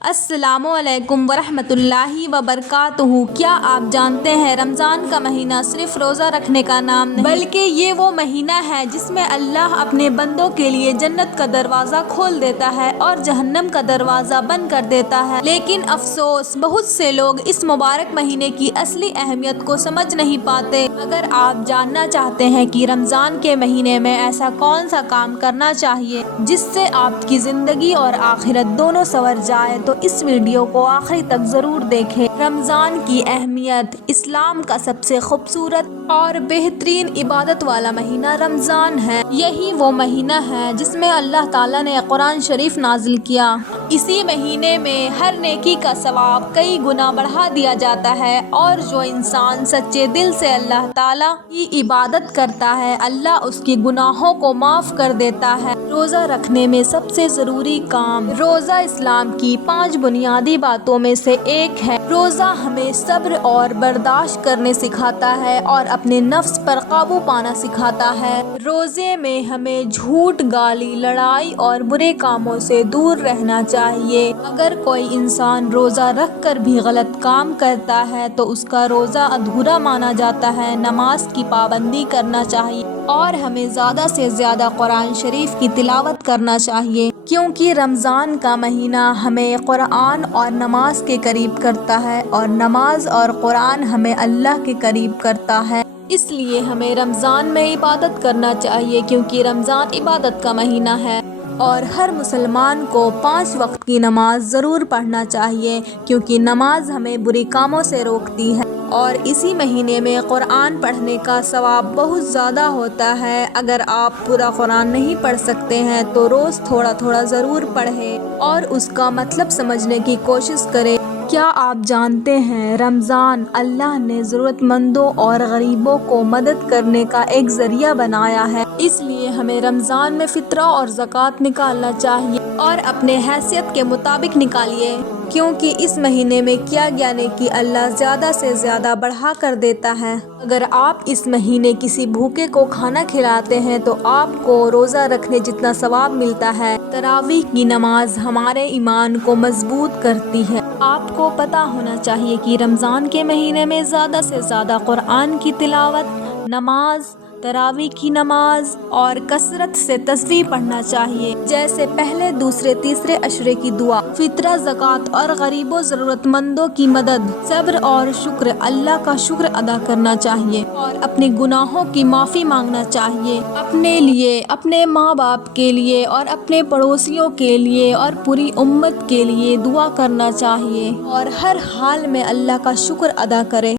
السلام علیکم ورحمۃ اللہ وبرکاتہ۔ کیا آپ جانتے ہیں رمضان کا مہینہ صرف روزہ رکھنے کا نام نہیں بلکہ یہ وہ مہینہ ہے جس میں اللہ اپنے بندوں کے لیے جنت کا دروازہ کھول دیتا ہے اور جہنم کا دروازہ بند کر دیتا ہے۔ لیکن افسوس، بہت سے لوگ اس مبارک مہینے کی اصلی اہمیت کو سمجھ نہیں پاتے۔ اگر آپ جاننا چاہتے ہیں کہ رمضان کے مہینے میں ایسا کون سا کام کرنا چاہیے جس سے آپ کی زندگی اور آخرت دونوں سنور جائے تو اس ویڈیو کو آخری تک ضرور دیکھیں۔ رمضان کی اہمیت۔ اسلام کا سب سے خوبصورت اور بہترین عبادت والا مہینہ رمضان ہے۔ یہی وہ مہینہ ہے جس میں اللہ تعالیٰ نے قرآن شریف نازل کیا۔ اسی مہینے میں ہر نیکی کا ثواب کئی گنا بڑھا دیا جاتا ہے اور جو انسان سچے دل سے اللہ تعالیٰ کی عبادت کرتا ہے، اللہ اس کے گناہوں کو معاف کر دیتا ہے۔ روزہ رکھنے میں سب سے ضروری کام۔ روزہ اسلام کی 5 بنیادی باتوں میں سے ایک ہے۔ روزہ ہمیں صبر اور برداشت کرنے سکھاتا ہے اور اپنے نفس پر قابو پانا سکھاتا ہے۔ روزے میں ہمیں جھوٹ، گالی، لڑائی اور برے کاموں سے دور رہنا چاہیے۔ اگر کوئی انسان روزہ رکھ کر بھی غلط کام کرتا ہے تو اس کا روزہ ادھورا مانا جاتا ہے۔ نماز کی پابندی کرنا چاہیے اور ہمیں زیادہ سے زیادہ قرآن شریف کی تلاوت کرنا چاہیے، کیونکہ رمضان کا مہینہ ہمیں قرآن اور نماز کے قریب کرتا ہے اور نماز اور قرآن ہمیں اللہ کے قریب کرتا ہے۔ اس لیے ہمیں رمضان میں عبادت کرنا چاہیے، کیونکہ رمضان عبادت کا مہینہ ہے اور ہر مسلمان کو 5 وقت کی نماز ضرور پڑھنا چاہیے، کیونکہ نماز ہمیں برے کاموں سے روکتی ہے۔ اور اسی مہینے میں قرآن پڑھنے کا ثواب بہت زیادہ ہوتا ہے۔ اگر آپ پورا قرآن نہیں پڑھ سکتے ہیں تو روز تھوڑا تھوڑا ضرور پڑھیں اور اس کا مطلب سمجھنے کی کوشش کریں۔ کیا آپ جانتے ہیں رمضان اللہ نے ضرورت مندوں اور غریبوں کو مدد کرنے کا ایک ذریعہ بنایا ہے؟ اس لیے ہمیں رمضان میں فطرہ اور زکوٰۃ نکالنا چاہیے اور اپنے حیثیت کے مطابق نکالیے، کیونکہ اس مہینے میں کیا گیا نیکی اللہ زیادہ سے زیادہ بڑھا کر دیتا ہے۔ اگر آپ اس مہینے کسی بھوکے کو کھانا کھلاتے ہیں تو آپ کو روزہ رکھنے جتنا ثواب ملتا ہے۔ تراویح کی نماز ہمارے ایمان کو مضبوط کرتی ہے۔ آپ کو پتہ ہونا چاہیے کہ رمضان کے مہینے میں زیادہ سے زیادہ قرآن کی تلاوت، نماز، تراویح کی نماز اور کثرت سے تسبیح پڑھنا چاہیے، جیسے پہلے، دوسرے، تیسرے عشرے کی دعا، فطرہ، زکوٰۃ اور غریبوں ضرورت مندوں کی مدد، صبر اور شکر، اللہ کا شکر ادا کرنا چاہیے اور اپنے گناہوں کی معافی مانگنا چاہیے۔ اپنے لیے، اپنے ماں باپ کے لیے اور اپنے پڑوسیوں کے لیے اور پوری امت کے لیے دعا کرنا چاہیے اور ہر حال میں اللہ کا شکر ادا کریں۔